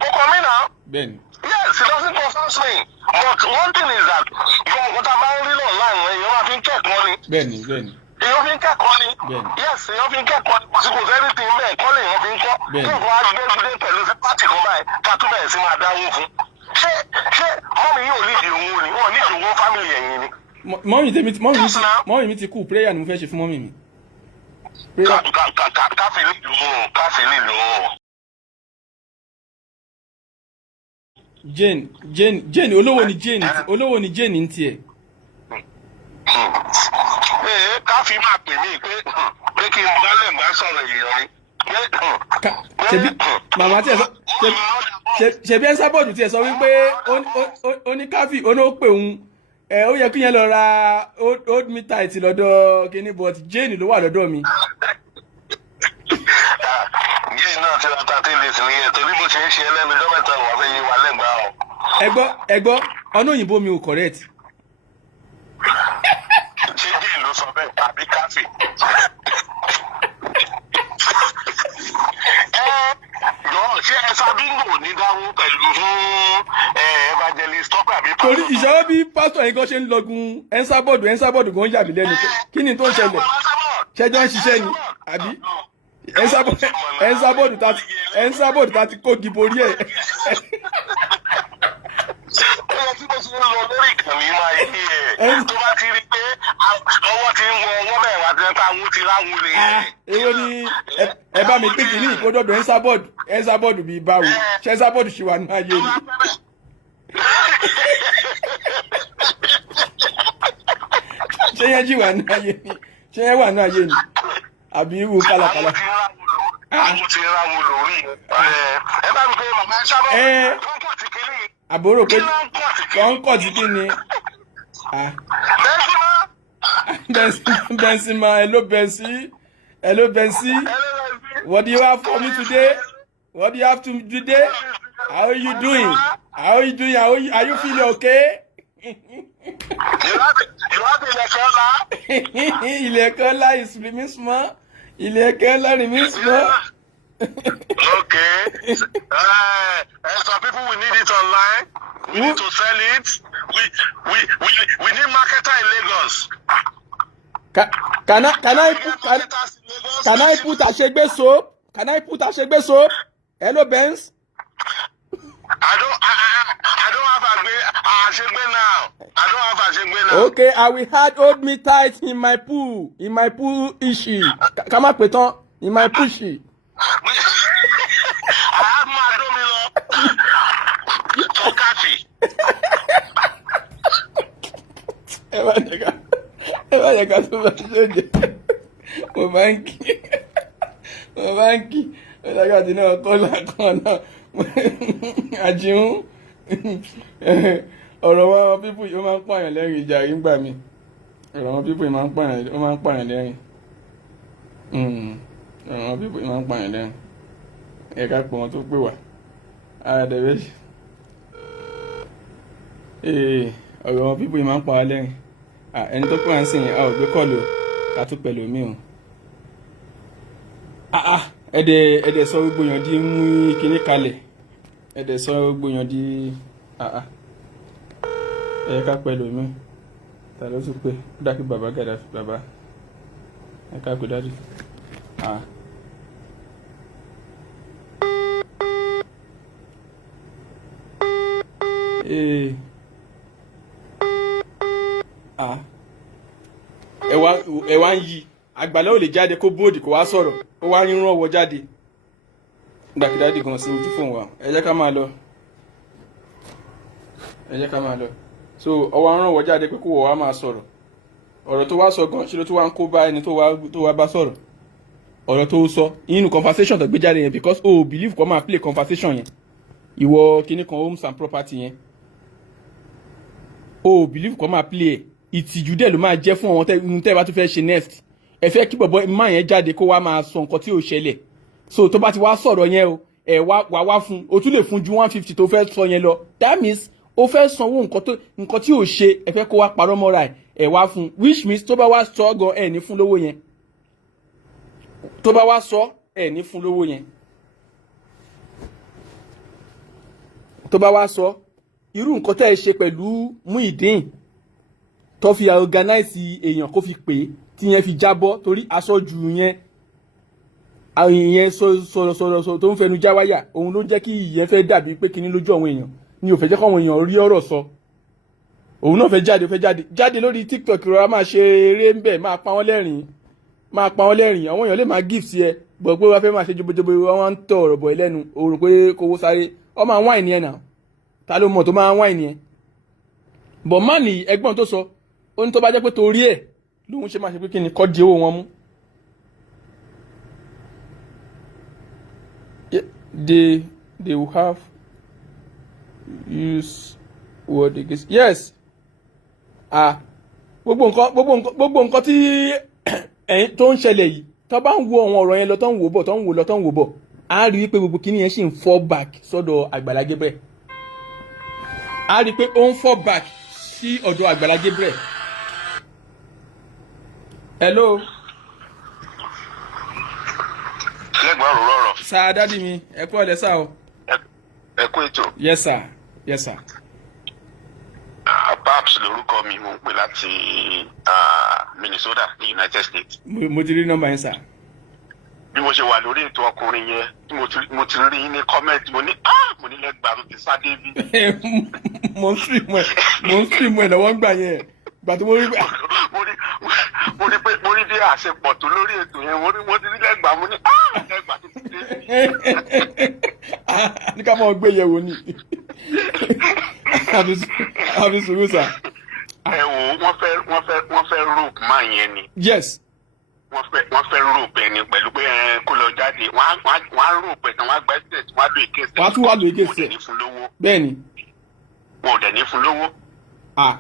Kókó mi náà. Bẹ́ẹ̀ni. Yes, it doesn't concern me. But one thing is that yóò nǹkan tá a bá ń rí online wọn èèyàn máa fi ń kẹ́kọ̀ọ́ ni. Bẹ́ẹ̀ni bẹ́ẹ̀ni. Èèyàn fi ń kẹ́kọ̀ọ́ ni. Bẹ́ẹ̀ni. Yes, èèyàn fi ń kẹ́kọ̀ọ́ ni. Kò sí kò sẹ́ni tí ń bẹ́ẹ̀ kọ́ lè èèyàn fi ń kọ́. Bẹ́ẹ̀ni. Kí nǹkan agbẹ́gbẹ́ pẹ̀lú sí pátì kan báyìí ká tún bẹ̀rẹ̀ sí máa dáwó fún. Ṣé mọ́mí yóò nídìí owó ni? Wọ́n nídìí owó fámìlì ẹ̀yìn ni. mọ́mì mi ti kú prayer ni mo fẹ́ ṣe fún mọ́mì mi. Káfí nílùú o. Jane olówó ni Jane ń tiẹ̀. Káfí máa pè mí pé kí n gbálẹ̀ gbá sọ̀rọ̀ èèyàn ni. Ṣebí màmá tí ẹ sọ ṣebí ẹ sábọ̀dù tí ẹ sọ wípé ó ní káfí ó ní ó pè òun ó yẹ kí yẹn lọ ra old midnight lọ́dọ̀ kíní but Jane ló wà lọ́dọ̀ mi. Jane náà ti ra 13 days nìyẹn torí bó ṣe ń ṣe ẹlẹ́nu ọjọ́ mẹ́ta wà fẹ́ yín wà lẹ́gbàá o. ẹgbọ́ ọ̀nà òyìnbó mi ò correct. Ṣé Jane ló sọ bẹ́ẹ̀ tàbí káfí? Ṣé ẹ̀sà bíngò ní dáhùn pẹ̀lú fún evangelist tọ́pẹ́ àbí pásítọ̀? Torí ìṣòro bí pásítọ̀ yẹn gan ṣe ń lọgun ẹnsábọ̀dù gan yà mí lẹ́nu kí ni tó ń ṣẹlẹ̀ ṣẹjọ́ ń ṣiṣẹ́ ni àbí ẹnsábọ̀dù ta ti kó dìbò rí ẹ̀. Ó yẹ kí bó ṣe ń lọ lórí ìkànnì máa yí ẹ̀ tó bá ti rí pé ọwọ́ ti ń wọ ọwọ́ mẹ́wàá tí wọ́n táwọn ti ráhùn lè. Èwo ni ẹ bá mi pín kìíní ìkódọ́dọ̀ ẹnsábọ̀dù bíi báwo ṣé ẹnsábọ̀dù ṣì wà ní ayé ni. Ṣé yẹn ṣì wà ní ayé ni ṣé yẹn wà ní ayé ni àbí irú kálàkálà. Àwọn ti ráhùn lórí ẹ bá mi pé màmá ẹ sábà kọ́ńkọ̀tì kìíní. Àbúrò pé kọ́ńkọ̀tì kí ni. Benzema, hello Bensi. What do you have for me today? What do you have to do today? How are you doing? Are you feeling okay? You have Ilẹ̀kẹ̀ ọlá is remain small. Ilẹ̀kẹ̀ ọlá remain small. Okay. Some people will need it online. We need to sell it. We need marketer in Lagos. Can I put Asegbe soap? Can I put Asegbe soap? Hello, Benz. I don't have Asegbe now. I don't have Asegbe now. Okay, I will add old me tight in my pool. Ishi. Come up with in my pushy. I have my domino for coffee. Ẹ bá yẹ ká tó bá ṣe jẹ mo bá ń kí ọlọ́gàdì náà kọ́lá kan náà àjíhún ọ̀rọ̀ wọn pípù yìí ó máa ń pààyàn lẹ́rìn ìjà yìí ń gbà mí ọ̀rọ̀ wọn pípù yìí máa ń pààyàn lẹ́rìn ọ̀rọ̀ wọn pípù yìí máa ń pààyàn lẹ́rìn ẹ̀ka pọ̀ wọn tó pè wá ara dẹ̀bẹ̀ ọ̀rọ̀ wọn pípù yìí máa ń pa wá lẹ́rìn ẹni tó pè wá ń sìn a ò gbé kọ́ọ̀lù ká tó pẹ̀lú mi o ẹ̀dẹ̀ sọ gbogbo yàn di mú kinní kalẹ̀ ẹ̀dẹ̀ sọ gbogbo yàn di ká pẹ̀lú mi ta ló tún pé ó dàbí bàbá Gàdáfì bàbá ẹ káàkó dájú. ẹ wá ń yí àgbàlá ò lè jáde kó bóòdì kó wá sọ̀rọ̀ ó wá rírun ọwọ́ jáde gbàkídádì gan sí ojú fún wa ẹ jẹ́ ká máa lọ so ọwọ́ rán ọwọ́ jáde pé kó wọ́n wá máa sọ̀rọ̀ ọ̀rọ̀ tó wá sọ gan ṣe ló tó wá ń kó bá ẹni tó wá bá sọ̀rọ̀ ọ̀rọ̀ tó sọ nínú conversation tó gbé jáde yẹn because o believe kó máa play conversation yẹn ìwọ kíní kan homes and property yẹn o believe kó máa play ẹ̀ ìtìjú dẹ̀ ló máa jẹ́ fún àwọn tẹ́ bá tún fẹ́ ṣe next ẹ fẹ́ kí bọ̀bọ̀ máa yẹn jáde kó wá máa sọ nǹkan tí ò ṣẹlẹ̀ so tó bá ti wá sọ̀rọ̀ yẹn o ẹ wá fún o tún lè fún ju 150 tó fẹ́ sọ yẹn lọ that means o fẹ́ sanwó nǹkan tí ò ṣe ẹ fẹ́ kó wá parọ́ mọ́ra ẹ wá fún which means tó bá wá sọ gan ẹ ní fún lówó yẹn tó bá wá sọ ẹ ní fún lówó yẹn tó bá wá sọ irú nǹkan tẹ́ ẹ ṣe pẹ̀lú Muyideen tó fi organize èèyàn kó fi pè é tí yẹn fi jábọ́ torí aṣojú yẹn ìyẹn sọ̀rọ̀ tó ń fẹnu já wáyà òun ló jẹ́ kí ìyẹn fẹ́ dàbí pé kíní lójú àwọn èèyàn ni ò fẹ́ jẹ́ káwọn èèyàn rí ọ̀rọ̀ sọ òun náà fẹ́ jáde lórí TikTok rọra máa ṣe eré ń bẹ̀ máa pa wọ́n lẹ́rìn àwọn èèyàn lè máa gift sí ẹ bọ̀ pé wọ́n fẹ́ máa ṣe jobojobo wọ́n ń tọ̀ ọ̀rọ̀ bọ̀ ẹ lẹ́nu òun pé kówó sáré ọ máa wáìnì ẹ̀ náà ta ló mọ̀ tó máa wáìnì ẹ̀ bọ̀ má ní ẹgbọ́n tó sọ ó ní tó bá jẹ́ pé torí ẹ̀ lóun ṣe máa ṣe pé kí ni kọ́ di owó wọn mú. They will have use word against yes gbogbo nǹkan tí ẹ̀yin tó ń ṣẹlẹ̀ yìí tó bá ń wo àwọn ọ̀rọ̀ yẹn lọ tó ń wò bọ̀ á rí i pé gbogbo kíní yẹn sì ń fall back sọ́dọ̀ Àgbàlá Gabriel á rí i pé ó ń fall back sí ọ̀dọ̀ Àgbàlá Gabriel. Hello. lẹ́gbọ̀n rọ̀rọ̀. Sir, dádì mi ẹ kú ọ̀lẹ́ sá o. ẹ kú ètò. Yes sir. Yes sir. Babs lorúkọ mi mo ń pè láti Minnesota ní United States. Mo ti rí nọ́mbà yẹn sá. bí mo ṣe wà lórí ètò ọkùnrin yẹn mo ti rí ní comment mo ní lẹ́gbàá tó ti sá débi. mo ń stream ẹ̀ lọ́wọ́ ń gbà yẹn gbà tó mo rí mo rí bí àṣepọ̀ tó lórí ètò yẹn mo ti rí lẹ́gbàá mo ní lẹ́gbàá tó ti débi. ní ká máa gbé yẹ̀wò ni àbí sùúrù sà. ẹ wò wọ́n fẹ́ rope máa yẹn ni. Yes. wọ́n fẹ́ rope ẹni pẹ̀lú pé kó lọ jáde wọ́n á rope ẹ̀ tán wọ́n á gba ẹsẹ̀ tí wọ́n á lo èké ẹsẹ̀. wọ́n á tún wá lo èké ẹsẹ̀. bẹ́ẹ̀ ni. wọn ò dẹ̀ ní fún lówó.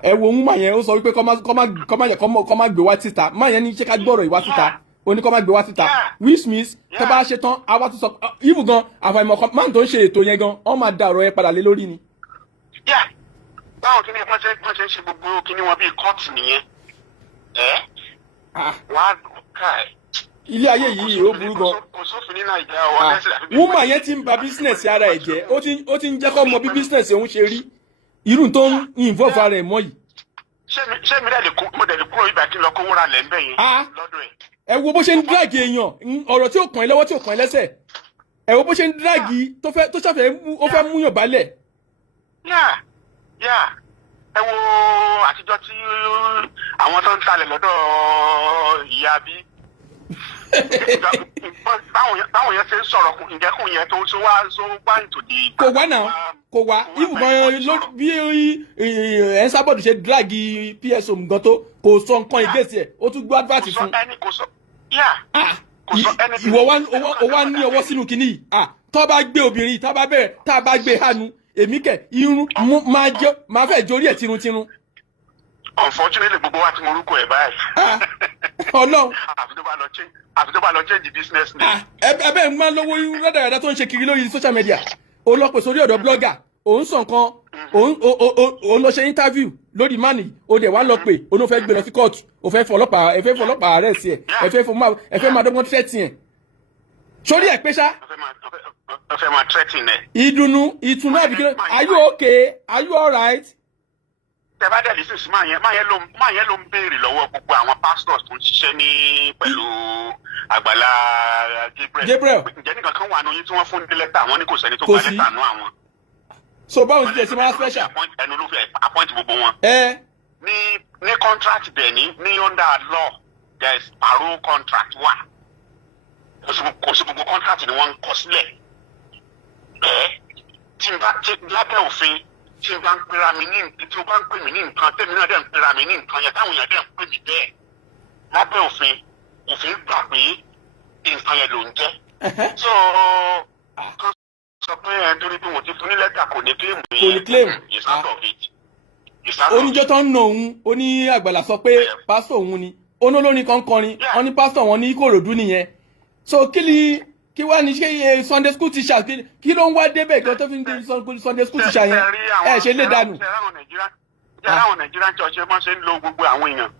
ẹ wo ohun mà yẹn ó sọ wípé kọ́ má gbé wá síta má yẹn ní ṣé ká gbọ́rọ̀ ìwá síta ó ní kọ́ má gbé wá síta which means tẹ́ bá ṣe tán àwa tún sọ even gan àfàìmọ̀ máa tó ń ṣe ètò yẹn gan wọ́n máa da ọ̀rọ̀ yẹn padà lé lórí ni. báwọn kí ni wọ́n ṣe ń ṣe gbogbo kí ni wọ́n bíi court nìyẹn wàá ká ẹ̀. ilé ayé yìí ó burú gan. kò sófin ní Nàìjíríà wọn lẹ́sìn àfi. woman yẹn ti ń ba business ara ẹ̀ jẹ́ ó ti ń jẹ́ kó mọ bí business òun ṣe rí irú tó ń involve ara ẹ̀ mọ́ yìí. ṣé mi dẹ̀ lè kúrò ibà kí n lọ kó wúra lẹ̀ ń bẹ̀ yẹn lọ́dọ̀ ẹ̀. ẹ wo bó ṣe ń drag èèyàn ọ̀rọ̀ tí ò kàn ẹ́ lọ́wọ́ tí ò kàn ẹ́ lẹ́sẹ̀ ẹ wo bó ṣe ń drag tó ṣàfẹ́ ó fẹ́ múyàn balẹ̀. ẹ wo àtijọ́ tí àwọn tó ń talẹ̀ lọ́dọ̀ ìyá bí báwọn yẹn ṣe ń sọ̀rọ̀ ǹjẹ́kùn yẹn tó wá ìtòdì. kò wá náà kò wá ìbùbọn bí ẹ̀ ń sábọ̀dù ṣe drag PSO nǹkan tó kò sọ nǹkan ìgbésí ẹ̀ ó tún gbọ́ advert fún. ìwọ wá ní ọwọ́ sínú kinní yìí tó bá gbé obìnrin tá a bá gbé hánu èmi kẹ irun máa fẹ́ jórí ẹ̀ tiruntirun. Unfortunately gbogbo wa ti morúkọ ẹ̀ báyìí. Ọlọ́run. àfi tó bá lọ change business name. ẹbẹ ń máa lówó rẹ́dàrẹ́dà tó ń ṣe kiri lórí social media ó lọ pè sórí ọ̀dọ̀ blogger òun sọ nǹkan òun lọ ṣe interview lórí mani ó dẹ̀ wá lọ pé òun fẹ́ gbé lọ sí court ó fẹ́ fọlọ́pàá rẹ̀ sí ẹ̀ ẹ fẹ́ máa dọ́gbọ́n tẹ́tì ẹ̀ sórí ẹ̀ pé ṣá. ẹ fẹ́ máa threaten ẹ̀. ìtùnú àbíkẹ́ are you okay are you alright. tẹ́bá dẹ̀ lè sèṣin máa yẹn ló ń béèrè lọ́wọ́ gbogbo àwọn pastors tó ń ṣiṣẹ́ ní pẹ̀lú Àgbàlá Gabriel. Ǹjẹ́ nìkan kan wà ní oyin tí wọ́n fún ní lẹ́tà wọn ní kò sẹ́ni tó gba lẹ́tà nú àwọn. So báwo ti tẹ̀ sí máa special. ẹnu ló fi appoint gbogbo wọn. ní contract dẹ̀ ní under law there is parole contract wà. Kò sí gbogbo contract ni wọ́n ń kọ sílẹ̀. Tí lábẹ́ òfin tí n bá ń pera mi ní tí o bá ń pè mí ní nǹkan tèmi náà dẹ̀ ń pera mi ní nǹkan yẹn táwọn èèyàn dẹ̀ ń pè mí bẹ́ẹ̀ lábẹ́ òfin gbà pé nǹkan yẹn ló ń jẹ́. So kan sọ pé torí pé wọ́n ti fún ní lẹ́tà kò ní claim yẹn. Kò ní claim. It's out of it. Oníjọ́ tó ń nà òun ó ní Àgbàlá sọ pé pásítọ̀ òun ni olórin kan kọrin wọ́n ní pásítọ̀ wọn ní Ìkòròdú nìyẹn. So kí wá ní ṣe Sunday school teacher kí ló ń wá débẹ̀ kan tó fi ń di Sunday school teacher yẹn ṣe lè dànù. àwọn Nigerian church ẹ máa ṣe ń lo gbogbo àwọn èèyàn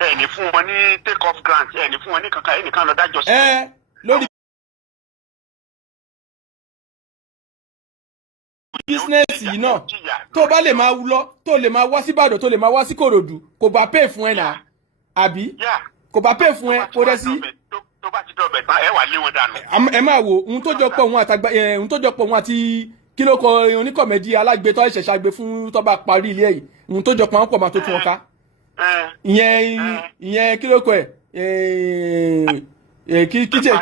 ẹ ní fún wọn ní take off grant ẹ ní fún wọn ní kankan ẹnìkan lọ dájọ́ sí. Lórí bísínẹ́sì yìí náà tó bá lè máa lọ tó lè máa wá sí Ìbàdàn tó lè máa wá sí Ìkòròdú kò bá pay fún ẹ náà àbí kò bá pay fún ẹ kò dẹ̀ sí. tó bá ti dọ̀bẹ̀ tán ẹ wà lé wọn dànù. ẹ máa wo ohun tó jọ pọ̀ òun àti kí ló kọ oníkọ̀mẹ́dì alágbe tó ẹ̀ṣẹ̀ ṣàgbé fún tó bá parí ilé yìí ohun tó jọ pọ̀ àwọn pọ̀ máa tó tún wọn ká. ìyẹn kí ló kọ kí tẹ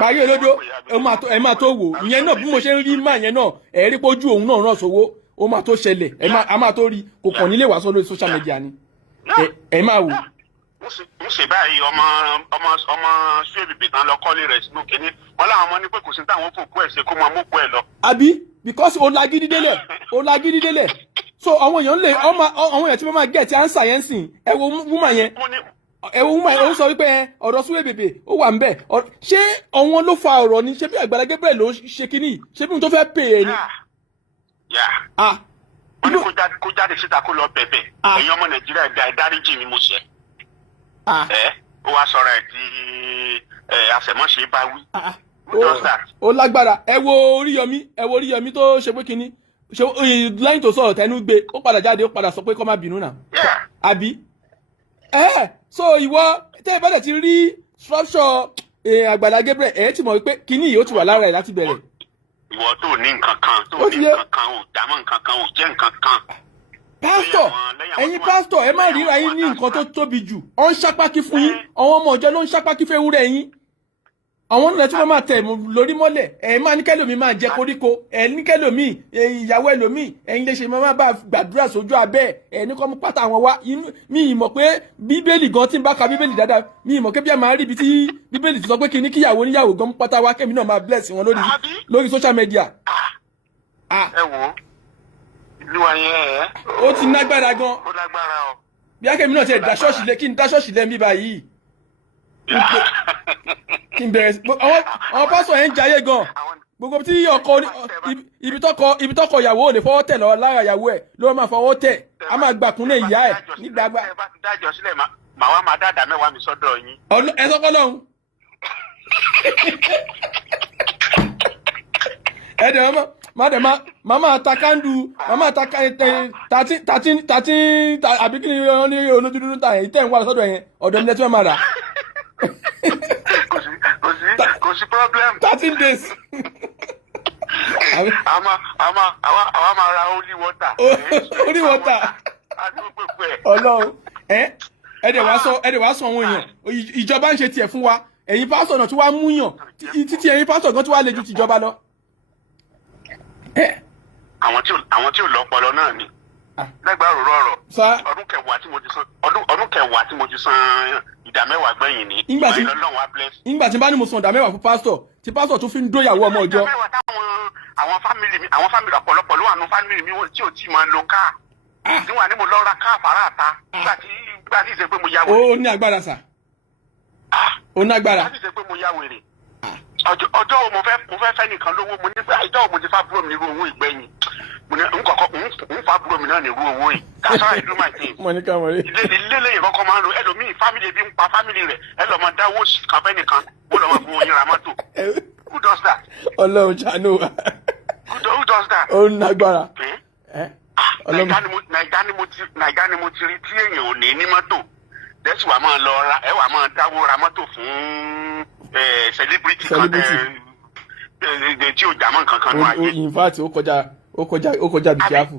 parí olódó ẹ máa tó wò ìyẹn náà bí mo ṣe ń rí máa yẹn náà ẹ rí pójú òun náà ràn sówó ó máa tó ṣẹlẹ̀ a máa tó rí kò kàn nílé wàásù lórí social media ni ẹ máa wò. ń ṣe báyìí ọmọ ṣé tán lọ kọ́lé rẹ̀ sínú kínní wọn láwọn ọmọ ní pé kò sí táwọn fòkú ẹ̀ ṣe kó máa mọ́kú ẹ̀ lọ. àbí because ó lagídí délẹ̀ so àwọn èèyàn lè àwọn èèyàn tí wọ́n máa get answer yẹn sìn ẹ wo woman yẹn ó sọ wípé ọ̀rọ̀ Suwe Bebe ó wà ńbẹ̀ ṣé àwọn ló fa ọ̀rọ̀ ni ṣé bí Àgbàlá Gabriel ló ṣe kínní ṣé bí mo tó fẹ́ pè é ni. wọ́n ní kó jáde síta kó lọ bẹ̀bẹ̀ ẹ̀yin ọmọ Nàìjíríà dáríjì ni mo ṣe. Ó wá sọ̀rọ̀ ẹ̀ di àṣẹmọ́ṣe bá wí. Ó lágbára ẹ wo Oríyọmí tó ṣe pé kínní lẹ́yìn tó sọ̀rọ̀ tẹnu gbé ó padà jáde ó padà sọ pé kó má bínú náà. Àbí so ìwọ tẹ́ ẹ bá dẹ̀ ti rí structure Àgbàlá Gabriel ẹ̀ ti mọ̀ pé kínní yìí ó ti wà lára ẹ̀ láti bẹ̀rẹ̀. Ìwọ tó ní nǹkan kan ò dámọ̀ nǹkan kan ò jẹ́ nǹkan kan. Pásítọ̀ ẹ̀yin pásítọ̀ ẹ má ríra yín ní nǹkan tó tóbi jù ọ ń ṣápákí fún yín àwọn ọmọ ìjọ ló ń ṣápákí fún ewúrẹ́ yín àwọn ọ̀nà tí wọ́n máa tẹ̀ lórí mọ́lẹ̀ ẹ̀ máa ní kẹ́lòmí máa jẹ koríko ẹ̀ ní kẹ́lòmí ìyàwó ẹlòmí ẹ̀yin lè ṣe máa bá gbàdúrà sójú abẹ́ ẹ̀ ní kọ́ mú pátá àwọn wá mi ì mọ̀ pé bíbélì gan tí ń bá ka bíbélì dáadáa mi ì mọ̀ pé bí a máa rí ibi tí bíbélì ti sọ pé kí ní kíyàwó níyàwó gan mú pátá wá kẹ́mi náà máa bless wọn lórí social media. ẹ wo ìlú wa yẹn ó ti nágbára gan. ó lágbára o. bí akẹ́mi náà ti dá ṣọ́ọ̀ṣì lẹ́ kí n dá ṣọ́ọ̀ṣì lẹ́ ń bí báyìí. kí n bẹ̀rẹ̀ àwọn pásọ̀ ẹ̀ ń jayé gan gbogbo tí ọkọ ibi tọkọ ìyàwó ò lè fọwọ́ tẹ̀ lọ lára ìyàwó ẹ̀ ló máa fọwọ́ tẹ̀ a máa gbàkúnlẹ̀ ìyá ẹ̀ nígbàgbà. ẹ bá ti dájọ́ sílẹ̀ màá wá máa dáadáa mẹ́wàá mi sọ́dọ̀ yín. ẹ sọ́kọ́ lọ́hùn. ẹ dẹ̀ mama ta kandu mama ta tatin àbí kí ni wọ́n ní olójú dúdú ta yẹn tẹ̀ ń wá sọ́dọ̀ yẹn ọ̀dọ̀ mi lẹ́tí wọ́n máa rà. kò sí problem. 13 days. àwa máa ra holy water. holy water. Ọlọ́run ẹ dẹ̀ wá sọ àwọn èèyàn ìjọba ń ṣe tiẹ̀ fún wa ẹ̀yin pásítọ̀ náà tí wàá mú yàn títí ẹ̀yin pásítọ̀ gan tí wàá le ju tìjọba lọ. àwọn tí ò lọ́pọlọ náà ni lẹ́gbàá rò rọ̀rọ̀ ọdún kẹwàá tí mo ti san ìdá mẹ́wàá gbẹ̀yìn ni ìgbà tí bá ní mo san ìdá mẹ́wàá fún pásítọ̀ tí pásítọ̀ tún fi ń dóyàwó ọmọ ìjọ. ìdá mẹ́wàá táwọn àwọn fámìlì ọ̀pọ̀lọpọ̀ ló wà nù fámìlì mi tí ò tí máa lo káà níwọ̀n ni mo lọ ra káà fara àta nígbà tí ìṣe pé mo yá wèrè. ó ní agbára sà ó ní agbára. nígbà tí ìṣe pé mo yá wèrè ọjọ́ wo mo fẹ́ nìkan lówó mo ní pé ọjọ́ wo mo ti fa búrò mi irú owó ìgbẹ́yìn mo ní n fa búrò mi náà ní irú owó yìí that's how I do my thing. mo ní ká mọ̀ rí. ilé lẹ́yìn kọ́kọ́ máa ń lo ẹlòmíì fámìlì bí ń pa fámìlì rẹ̀ ẹ lọ́ máa dáwó kan fẹ́ nìkan ó lọ́ máa fún oyin ra mọ́tò who does that. Ọlọ́run ṣàánú wa. who does that. ó ní agbára. nàìjíríà Naija ni mo ti rí tí èèyàn ò ní mọ́tò lẹ́sì wàá máa lọ ra ẹ wàá máa dáwó ra mọ́tò fún celebrity kan tí ò jámọ́ nǹkan kan náà ayé. In fact ó kọjá bí kíáfù.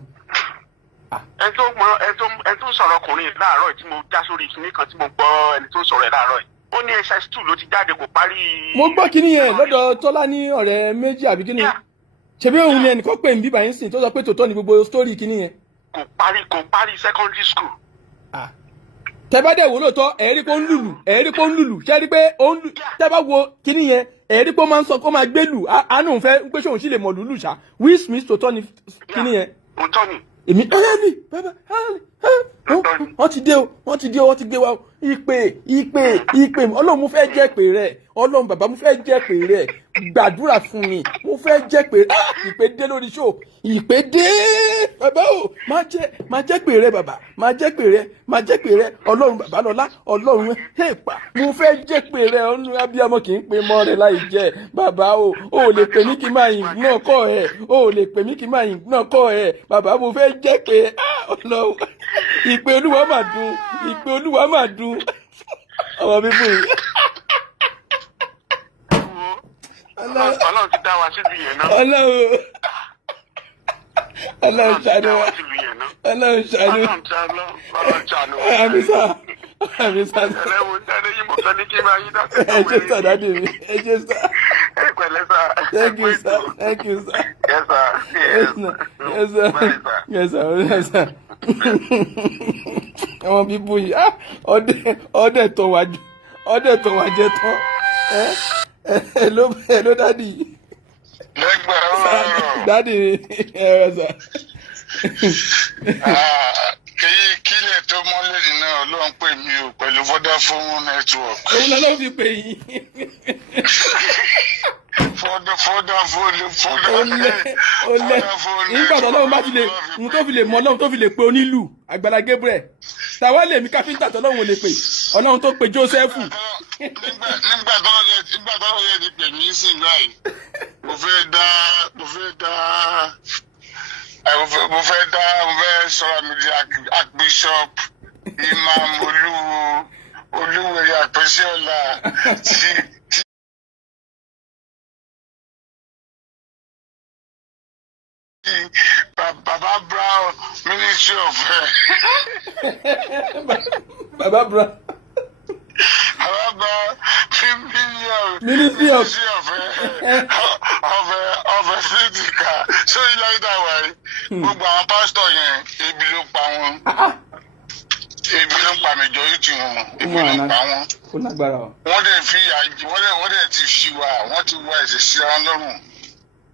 ẹ tó ń sọ̀rọ̀ ọkùnrin láàárọ̀ tí mo já sórí kinní kan tí mo gbọ́ ẹni tó ń sọ̀rọ̀ ẹ̀ láàárọ̀ yìí ó ní SS2 ló ti jáde kò parí. mo gbọ́ kinní yẹn lọ́dọ̀ Tọ́lá ní ọ̀rẹ́ méjì àbí kinní ṣebí òun ni ẹnìkan pè ń bíbá yín sìn tó sọ pé tòótọ́ ni gbogbo story kinní yẹn. kò parí secondary school. tẹ́bá dẹ̀ wò lóòótọ́ ẹ̀rí pé ó ń lùlù ṣe rí pé ó ń lù tẹ́bá wo kinní yẹn ẹ̀rí pé ó máa ń sọ kó máa gbé lù àánú fẹ́ pé ṣòun sì lè mọ̀ lùlù ṣá Will Smith tòótọ́ ni kinní yẹn. òótọ́ ni. èmi ẹ̀rẹ́mi bàbá wọ́n ti dé wọ́n ti gbé wa ìpè ọlọ́run mo fẹ́ jẹ́ pè rẹ̀ ọlọ́run bàbá mo fẹ́ jẹ́ pè rẹ̀ gbàdúrà fún mi mo fẹ́ jẹ́ pè ìpè dé lórí show ìpè dé bàbá o máa jẹ́ pè rẹ̀ bàbá máa jẹ́ pè rẹ̀ ọlọ́run bàbá lọ́lá ọlọ́run èèpà mo fẹ́ jẹ́ pè rẹ̀ ọ̀nù abiyamọ kì í pe mọ́ rẹ̀ láì jẹ́ bàbá o ò lè pè mí kí n máa yìn náà kọ́ ẹ̀ o ò lè pè mí kí n máa yìn náà kọ́ ẹ̀ bàbá mo fẹ́ jẹ́ pè ọlọ́run ìpè olúwa máa dùn ọmọ bíbú yìí. Ọlọ́run ti dá wa síbi yẹn náà. Ọlọ́run ṣàánú wa. Ọlọ́run ṣàánú. Àmísà. Ẹlẹ́wọ̀n dáadé yìí mọ̀ sọ ní kí n máa yí dá sí. Ẹ jẹ́ sà dáadé mi. Ẹ jẹ́ sà. Ẹ pẹ̀lẹ́ sà. Thank you sir. Yes sir. Yes sir. Àwọn bíbú yìí ọdẹ tó wà jẹ tán. Hello daddy. Daddy ẹ̀rọ sà. Kílẹ̀ tó mọ́lẹ̀ náà ló ń pè mí o pẹ̀lú Vodafone network. Òun lọ́lọ́ fi pè yín. Olè nígbà tó lọ́wọ́ bá ti lè ohun tó fi lè mọ ọlọ́run tó fi lè pe onílù Àgbàlá Gabriel tàwa lè mí káfíńtà tó lọ́wọ́ lè pè ọlọ́run tó pe Jósẹ́fù. Nígbà tó lọ́wọ́ yẹ ti pè mí sí báyìí mo fẹ́ sọ̀rọ̀ mi di Archbishop Imam Olúwèrè Àpèsíọlá Baba Brown Ministry of Baba Brown Ministry of Physical. So you like that way? Gbogbo àwọn pásítọ̀ yẹn ebi ló pa wọn. Ebi ló pa majority wọn. Ebi ló pa wọn. Wọ́n dẹ̀ ti fi wá wọ́n ti wá ẹ̀sẹ̀ sí ara lọ́rùn.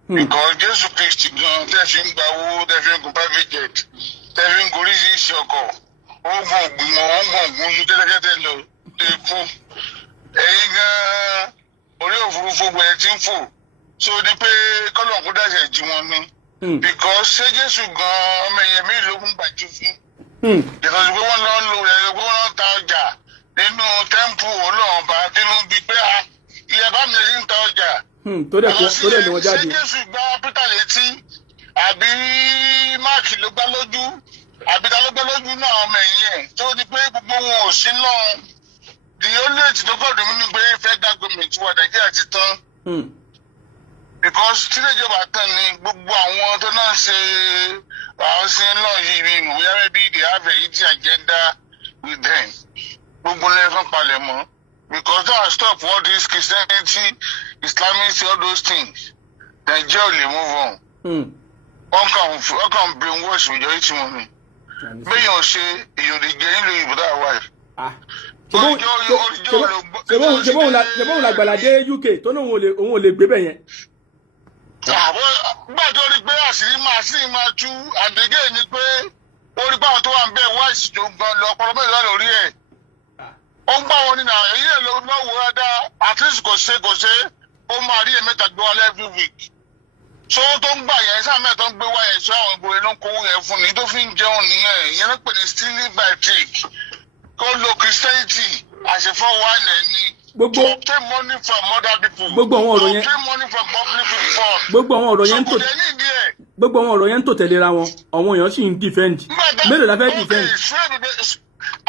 Because Jésù Kristi gan tẹ́ fi ń gba owó tẹ́ fi ń gun private jet tẹ́ fi ń gorí sí iṣẹ́ ọkọ̀ ó gbọ̀n lu kẹ́tẹ́kẹ́tẹ́ lọ tó kú. Ẹ̀yin gan orí òfurufú gbẹ̀ ti ń fò so ní pé kọ́lọ̀ kó dàṣẹ̀ jí wọn ní. Because ṣé Jésù gan ọmọ ẹ̀yẹ mi ló ń gbàjú fún. Because pé wọ́n lọ ń lo rẹ̀ pé wọ́n ta ọjà nínú tẹ́ḿpù Ọlọ́run bá nínú bíi pé ilẹ̀ bá mi lè ń ta ọjà. Tó dẹ̀ ni wọ́n jáde. Ṣé Jésù gbá Peter létí àbí Máàkì ló gbá lójú àbí ta ló gbá lójú náà ọmọ ẹ̀yìn ẹ̀ tó ní pé gbogbo wọn ò sí náà the only thing tó kọ̀ dùn mí ni pé federal government wa Nàìjíríà ti tán. Because tí ìjọba tán ni gbogbo àwọn tó náà ṣe àwọn sí náà yìí ni ìwé maybe they have a easy agenda with them gbogbo lẹ́ẹ̀kan palẹ̀ mọ́. Because that stop all this Christianity, Islamic, all those things. Nigeria will move on. One can brainwash majority money. But you say you the getting with that wife. Ṣé bóun l'Àgbàlá dé UK tó ní òun ò lè gbé bẹ̀ yẹn. Gbàdọ̀ rí pé àṣírí máa tú àdégé ni pé ó rí báwọn tó wà ń bẹ̀ wá ìsìtò gan lọ ọpọlọ mẹ́rin lórí ẹ̀. Ó ń gbà wọn nínú èyí ẹ̀ lọ́wọ́ ẹ̀dá at least kò ṣe ó máa rí ẹ̀mẹ́ta gbé wálé every week. So tó ń gbà yẹn sáà mẹ́ta tó ń gbé wá yẹn sí àwọn ìgboro ló ń kówó yẹn fún ni tó fi ń jẹun nìyẹn ìyẹn ló pè ní stealing by trick. Kó lo Christianity àṣefọ́ wà lẹ́ni. To obtain money from other people. Gbogbo àwọn ọ̀rọ̀ yẹn. To obtain money from public people. Gbogbo àwọn ọ̀rọ̀ yẹn ń tò. So kò dé ní ìdí ẹ̀. gbogbo àwọn ọ̀rọ̀ yẹn ń tò tẹ̀léra wọn àwọn èèyàn sì ń defend mélòó la fẹ́ defend.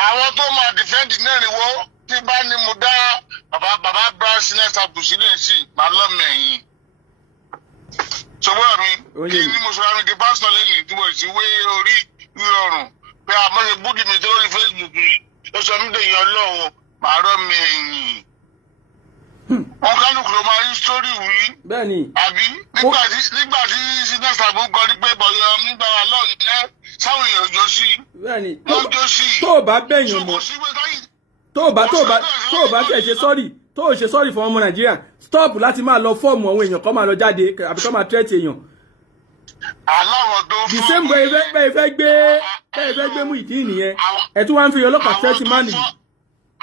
àwọn tó máa defend náà ni wọ́n tí bá ní mo dá bàbá bá sinẹ́tà bùsílẹ̀ sí màá lọ́mọ ẹ̀yìn. sọ́wọ́ mi kí ni mo sọ̀rọ̀ mi di pásítọ̀ lẹ́yìn tí mo sì wé orí ìrọ̀rùn pé àmọ́ṣe búdì mi tó lórí Facebook yìí ó sọ mí dèyàn ọlọ́run màá rọ́mọ ẹ̀yìn. wọn kálukú ló máa rí sítórì wí. bẹ́ẹ̀ni. àbí nígbà tí sinẹ́tà bó kọ́ ni pé bọ̀yọ̀ nígbà wà lọ́ọ̀yìn ẹ́ sáwọn èèyàn jọ sí. bẹ́ẹ̀ni wọ́n jọ sí. tó o bá bẹ̀yàn mọ́ tó o bá tẹ̀ ṣe sọ́ọ̀rì tó o ṣe sọ́ọ̀rì fún ọmọ Nàìjíríà stop láti máa lọ fọ́ọ̀mù àwọn èèyàn kan máa lọ jáde àbí kan máa tẹ́tì èèyàn. aláwọ̀ tó fọ́ the same way bẹ́ẹ̀ fẹ́ gbé Muyideen nìyẹn ẹ̀ tún wá ń fi ọlọ́pàá tẹ́tì máa nìyí.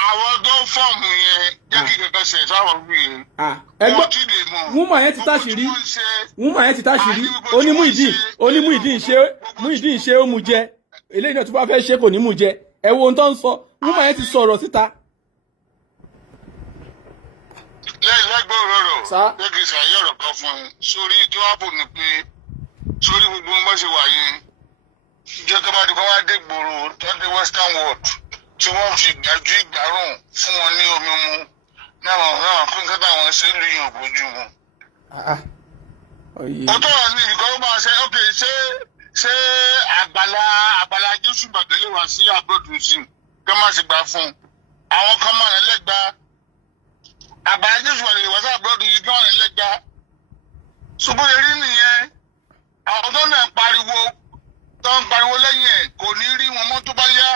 àwọn tó fọ́ọ̀mù yẹn jẹ́ kí kankan ṣe sáwọn wí yẹn. ẹgbọ́n wúmọ̀ yẹn ti táṣìírí Muyideen ṣe ó mu jẹ eléyìí náà tó bá fẹ́ ṣe kò ní mu jẹ ẹ wo ohun tó ń sọ wúmọ̀ yẹn ti sọ̀rọ̀ síta. lẹ́gbẹ̀ẹ́ rọ̀rọ̀ jẹ́ kí n ṣàyẹ̀ ọ̀rọ̀ kan fún ẹ sórí tí wọ́n bò ní pé sórí gbogbo wọn bá ṣe wà yẹn jẹ́ kí wọ́n bá di kó wá dé gbòòrò tó dé western world tí wọ́n fi gbàjú ìgbárùn fún wọn ní omi mu náà kó nǹkan táwọn ṣe ń lu yàn bójú mu. ó tó wà ní ìbìkan ó máa ṣe ok ṣé àgbàlá Jésù Ìbàdàn lè wá sí àbúrò sí kí wọ́n má sì gbà fún un àwọn kan máa lẹ́gbà àgbàlá Jésù Ìbàdàn lè wá sí àbúrò yìí náà lẹ́gbà ṣùgbọ́n èrí nìyẹn àwọn tó náà pariwo lẹ́yìn ẹ̀ kò ní rí wọn mọ́ tó bá yá.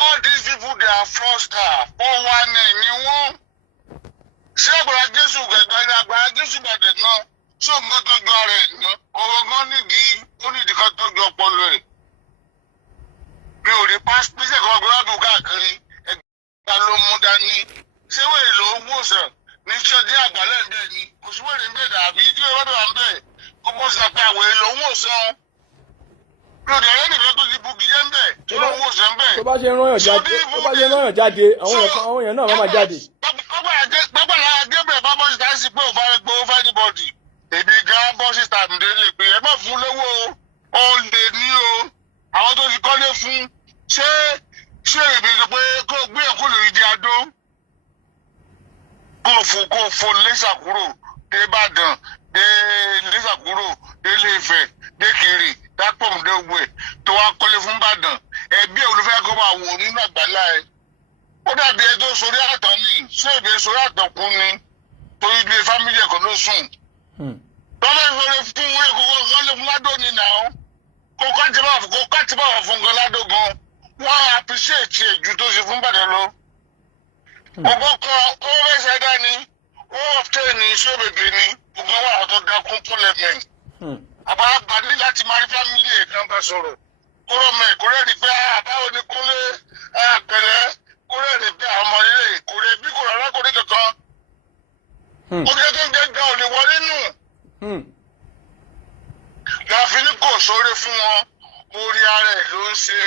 All these people they are fraudsters 419 ni wọ́n. ṣé àgbàlá Jésù Ìbàdàn náà ṣé nǹkan tó jọ ara ẹ̀ ná ọ̀rọ̀ gan nídìí kan tó jọ ọpọlọ ẹ̀. mi ò rí pásítọ̀ kan gbọ́dọ̀ káàkiri ẹgbẹ́ ló mú dání ṣé wèrè ló ń wòsàn ní ṣọ́ọ̀dí àgbàlẹ̀ ń bẹ̀ ni kò sí wèrè ń bẹ̀ dàbí tí ó wọ́n wà ń bẹ̀ kó bó ṣe pé àwèrè ló ń wòsàn. mi ò dẹ̀ nìkan tó ti bugi jẹ́ ń bẹ̀ tó ló ń wòsàn ń bẹ̀. tó bá ṣe ń rán jáde àwọn èèyàn náà máa jáde. pápá náà Gabriel bá bọ́ síta sí pé ò bá gbowó fẹ́ anybody èmi gan bọ́ síta nìdé lè pè é má fún lówó o lè ní o àwọn tó ti kọ́lé fún ṣé èmi sọ pé kó gbé ẹ̀kọ́ lórí di adó kó fò lẹ́sà kúrò dé Ìbàdàn dé lẹ́sà kúrò dé Ilé-Ifẹ̀ dé Kiri dápọ̀mù dé Ògbè tó wá kọ́lé fún Ìbàdàn ẹbí ẹ̀ olùfẹ́ kó máa wò nínú àgbàlá ẹ̀ ó dàbí ẹ tó sórí àtàn ni ṣé èmi sórí àtàn kú ni torí ilé fámìlì ẹ̀kọ́ ló sùn. lọ́dọ̀ ìfọ̀rẹ́ fún ẹ̀kọ́ kan lè fún Ládò ní nà ó kó káàtì bá wà fún gan Ládò gan wọ́n á appreciate ẹ̀ ju tó ṣe fún Ìbàdàn lọ. ọgbọ́n kan ó fẹ́ ṣe dání ó ọ̀tẹ̀ ní ṣọ́bẹ̀bẹ̀ ni gbogbo àwọn tó dákún pọ́lẹ́mẹ̀. àbára ní láti máa rí fámìlì ẹ̀ kan bá sọ̀rọ̀ kó rọ̀ mẹ́ kó rẹ́ni pé àbáwo ni kúnlé pẹ̀lẹ́ kó rẹ́ni pé àwọn ọmọ ilé kò rẹ̀ bí kò rárá kò ní kankan. ó jẹ́ tó ń jẹ́ gan ò lè wọlé nù. láfi ní kò sóore fún wọn orí ara ẹ̀ ló ń ṣe.